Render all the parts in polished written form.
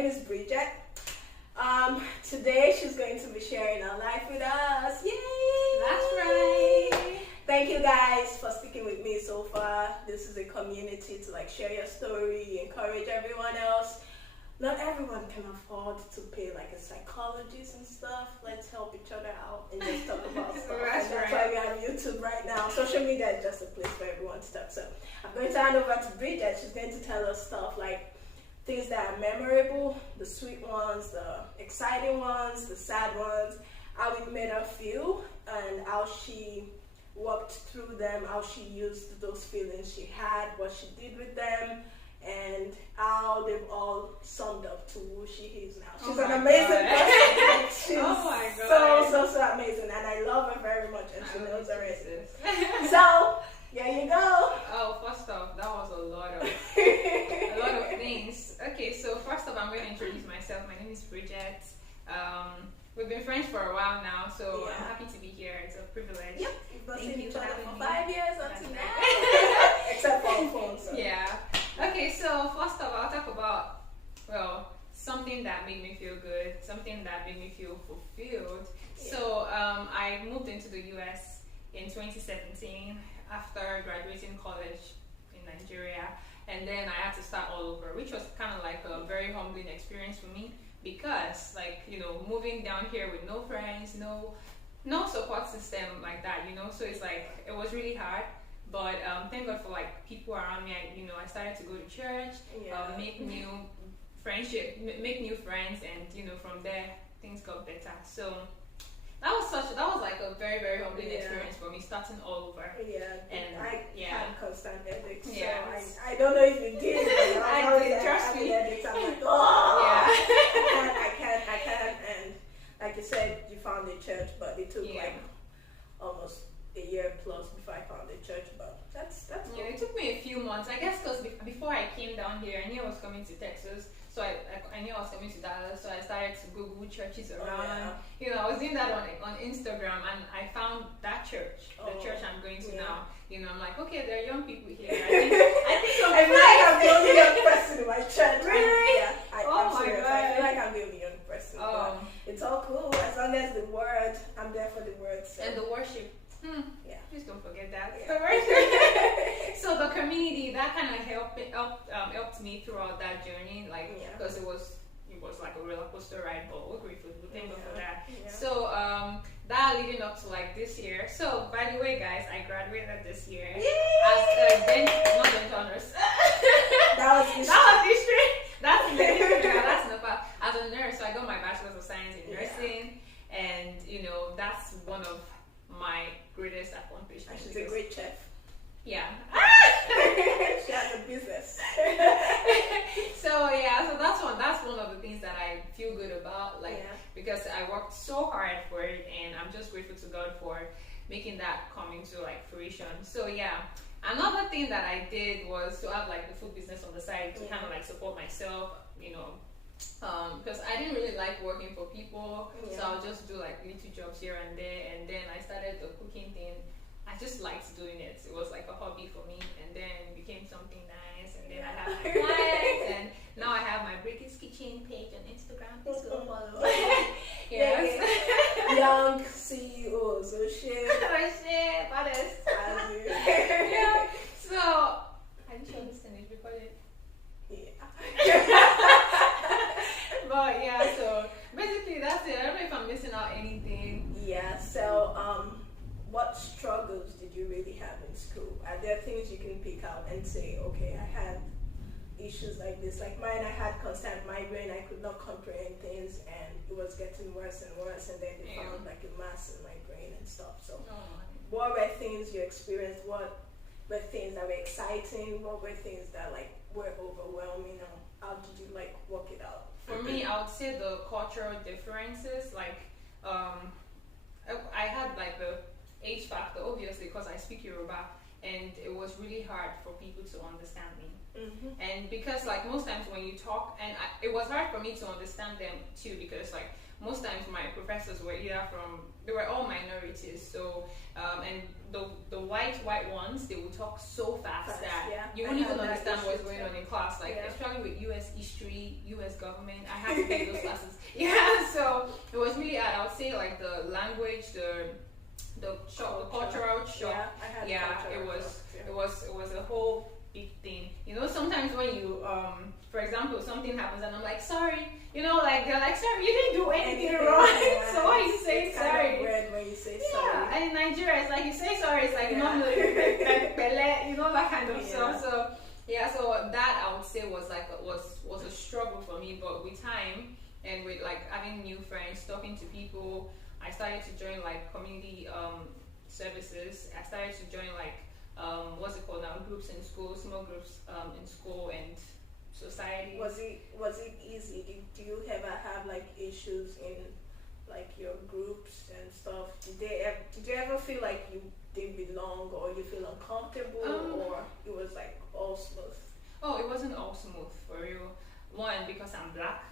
name is Bridget. Today she's going to be sharing her life with us. Yay! That's right. Thank you guys for sticking with me so far. This is a community to like share your story, encourage everyone else. Not everyone can afford to pay like a psychologist and stuff. Let's help each other out and just talk about stuff. That's why we have YouTube right now. Social media is just a place for everyone to talk. So I'm going to hand over to Bridget. She's going to tell us stuff like things that are memorable, the sweet ones, the exciting ones, the sad ones, how it made her feel, and how she walked through them, how she used those feelings she had, what she did with them, and how they've all summed up to who she is now. She's an amazing person. She's so amazing, and I love her very much, and she knows already. So, here you go. Oh, first off, that was a lot of things. Okay, so first off, I'm going to introduce myself. My name is Bridget. We've been friends for a while now, so I'm happy to be here. It's a privilege. Yep, we've been seeing each other for 5 years until now. Except for on phone. So. Yeah. Okay, so first off, I'll talk about, something that made me feel good, something that made me feel fulfilled. Yeah. So I moved into the US in 2017 after graduating college in Nigeria, and then I had to start all over, which was kind of like a very humbling experience for me because, moving down here with no friends, no support system like that, so it's like it was really hard. But thank God for like people around me. I started to go to church, make new friends, and from there things got better. So that was like a very, very humbling experience for me, starting all over. Yeah, and I had constant headaches. Yeah, so I don't know if you did. But I did. Trust me. Headaches. I'm like, I can't. And like you said, you found a church, but it took like almost a year plus before I found a church. But that's cool. Yeah, it took me a few months, I guess, because before I came down here, I knew I was coming to Texas. So I knew I was coming to Dallas, so I started to Google churches around. I was doing that on Instagram, and I found that church, the church I'm going to now. I'm like, okay, there are young people here. I think I feel like I'm the only young person in my church. Really? I'm serious. I feel like I'm the only young person. But it's all cool as long as the word. I'm there for the word. So. And the worship. Please don't forget that. Yeah. The worship. So the community that kind of helped me throughout that journey, because it was like a roller coaster ride, but we're grateful. Thank God for that. Yeah. So that leading up to like this year. So by the way, guys, I graduated this year as a not dental nurse. That was history. That's history. That's enough. As a nurse, so I got my bachelor's of science in nursing, and that's one of my greatest accomplishments. She's a great chef. Yeah. She has a business. So that's one of the things that I feel good about, because I worked so hard for it, and I'm just grateful to God for making that come into like fruition. So another thing that I did was to have like the food business on the side to kind of like support myself, because I didn't really like working for people, so I'll just do like little jobs here and there, and then I started the cooking thing. I just liked doing it. It was like a hobby for me, and then it became something nice, and then I have my clients, and now I have my Bricky's Kitchen page on Instagram. Please go follow. Yes. Young CEOs, oh shit. Honest. So, are you sure this thing is recorded? But so basically that's it. I don't know if I'm missing out anything. So what struggles did you really have in school? Are there things you can pick out and say, okay, I had issues like this? Like mine, I had constant migraine. I could not comprehend things, and it was getting worse and worse, and then they found like a mass in my brain and stuff. So what were things you experienced? What were things that were exciting? What were things that like were overwhelming? How did you like work it out? For me, I would say the cultural differences. I had like the age factor, obviously, because I speak Yoruba, and it was really hard for people to understand me. And because like most times when you talk, and it was hard for me to understand them too, because like most times my professors were they were all minorities. So and the white ones, they would talk so fast that you wouldn't even understand what's going on in class. Like especially with U.S. history, U.S. government, I had to take those classes. Yeah, so it was really I would say like the language, the cultural shock. It was a whole big thing. Sometimes when you for example, something happens and I'm like, sorry, like they're like, sorry, you didn't do anything wrong. So why are you saying sorry? It's kind of weird when you say sorry. Yeah, and in Nigeria, it's like you say sorry, it's like normally, that kind of stuff. So so that I would say was a struggle for me, but with time and with like having new friends, talking to people, I started to join like community services. I started to join like what's it called now? Groups in school, small groups in school and society. Was it easy? Do you ever have like issues in like your groups and stuff? Did you ever feel like you didn't belong or you feel uncomfortable or it was like all smooth? Oh, it wasn't all smooth for real. One, because I'm black.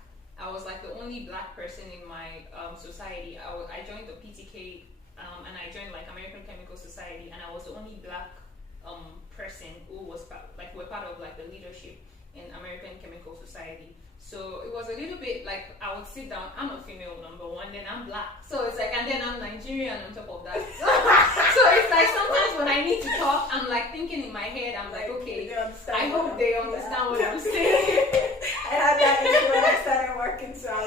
I was like the only black person in my society. I joined the PTK and I joined like American Chemical Society, and I was the only black person who was we're part of like the leadership in American Chemical Society. So it was a little bit like I would sit down, I'm a female number one, then I'm black. So it's like, and then I'm Nigerian on top of that. So it's like sometimes when I need to talk, I'm like thinking in my head, I'm like, okay, I hope they understand what I'm saying. I had that issue when I started working, so I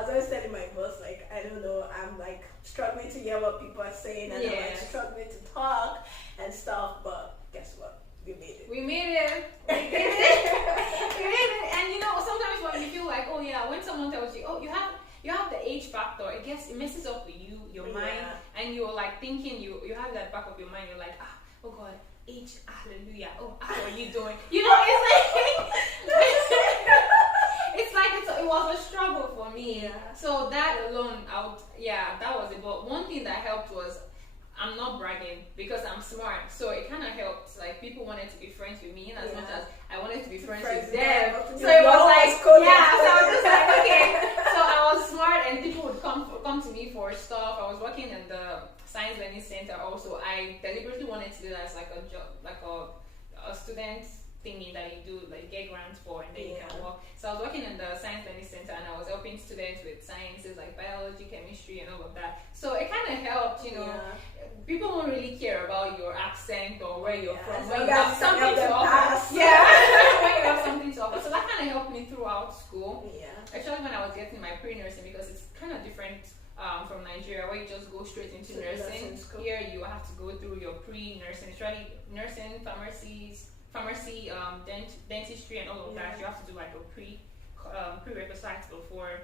was always telling my boss, like, I don't know, I'm like struggling to hear what people are saying, and I'm like struggling to talk and stuff, but guess what? We made it. We made it. And sometimes when you feel like, when someone tells you, you have the age factor, it messes up with your mind, and you're like thinking you have that back of your mind. You're like, oh God, age, hallelujah. Oh, how are you doing? It's like it was a struggle for me. Yeah. So that alone, that was it. But one thing that helped was, I'm not bragging because I'm smart, so it kind of helped. Like people wanted to be friends with me, in as much as I wanted to be friends with them. So it was like, so I was just like, okay. So I was smart, and people would come to me for stuff. I was working in the Science Learning Center. Also, I deliberately wanted to do that as like a job, like a student thingy that you do, like get grants for, and then you can work. So I was working in the Science Learning Center, and I was helping students with sciences like biology, chemistry, and all of that. So it kind of helped, People don't really care about your accent or where you're from. When you have something to offer. When you have something to offer. So that kind of helped me throughout school. Yeah. Especially when I was getting my pre-nursing, because it's kind of different from Nigeria, where you just go straight into nursing. Here you have to go through your pre-nursing. It's really nursing, pharmacy, dentistry, and all of that. You have to do like a prerequisites before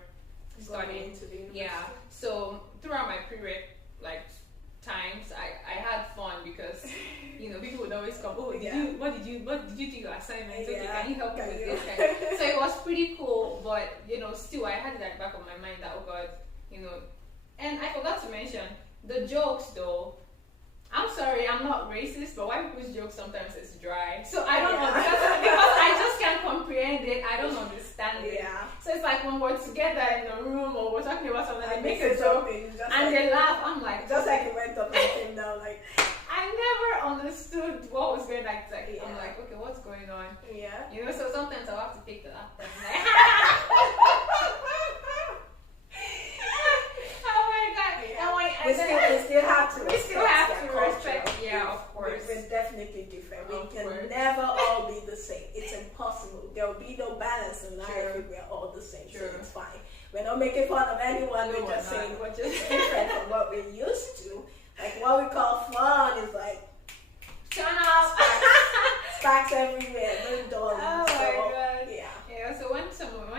starting. So throughout my prereq times, I had fun because people would always come. Oh, what did you do your assignment? Okay, can you help me with this? So it was pretty cool, but still I had that back of my mind that, oh God, and I forgot to mention the jokes though. I'm sorry, I'm not racist, but white people's jokes sometimes is dry. So I don't know, because I just can't comprehend it. I don't understand it. Yeah. So it's like when we're together in the room or we're talking about something, they make a joke and they laugh. I'm like, just like it went up and came down. Like I never understood what was going on. I'm like, okay, what's going on? Yeah. So sometimes I'll have to take the laugh. We still have to respect. Yeah, of course. We're definitely different. We can never all be the same. It's impossible. There will be no balance in life if we're all the same. So it's fine. We're not making fun of anyone. We're just saying we're just different from what we're used to. Like what we call fun is like turn up, sparks everywhere, no dolls. Oh my God. Yeah. So when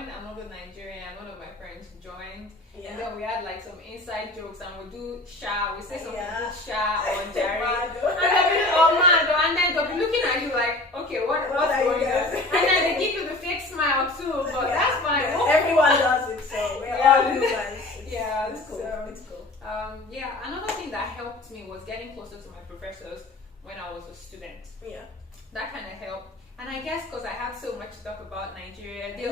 another Nigerian, one of my friends joined. And then we had like some inside jokes, and we do sha, we say something good sha or Jerry, and then they'll be looking at you like, okay, what's going on? And then they give you the fake smile too, but that's fine. Everyone does it, so we're all humans. It's cool. It's cool. Another thing that helped me was getting closer to my professors when I was a student. Yeah, that kind of helped. And I guess because I had so much to talk about Nigeria, they